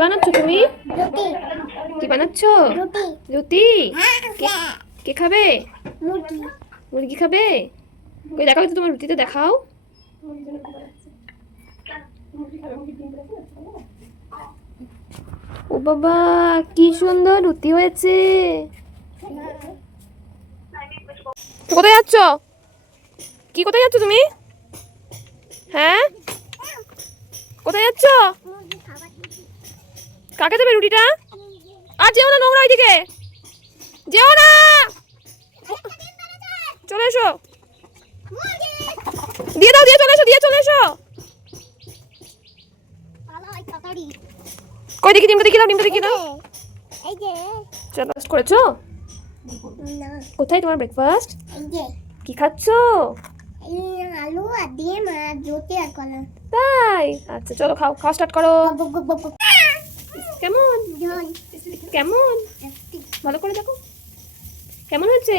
বানাচ্ছ তুমি? কি বানাচ্ছ? রুটি। কে খাবে? মুরগি খাবে? কই দেখাও তো, তোমার রুটিতে দেখাও। ও বাবা, কি সুন্দর রুটি হয়েছে। কোথায় যাচ্ছ? কোথায় যাচ্ছ তুমি? হ্যাঁ, কোথায় যাচ্ছ? কাকে দেবে রুটিটা? আর যেও না, নোংরা ওইদিকে যেও না, চলে এসো। দিয়ে দাও, দিয়ে চলে এসো, দিয়ে চলে এসো। কই দেখি ডিমটা, দেখি দাও, ডিমটা দেখি দাও। চলো করেছো? কোথায় তোমার ব্রেকফাস্ট? কি খাচ্ছো? আলু আর ডিম আর রুটি আর কলা। তাই, আচ্ছা চলো খাও, খাওয়া স্টার্ট করো। কেমন কেমন ভালো করে দেখো কেমন হয়েছে।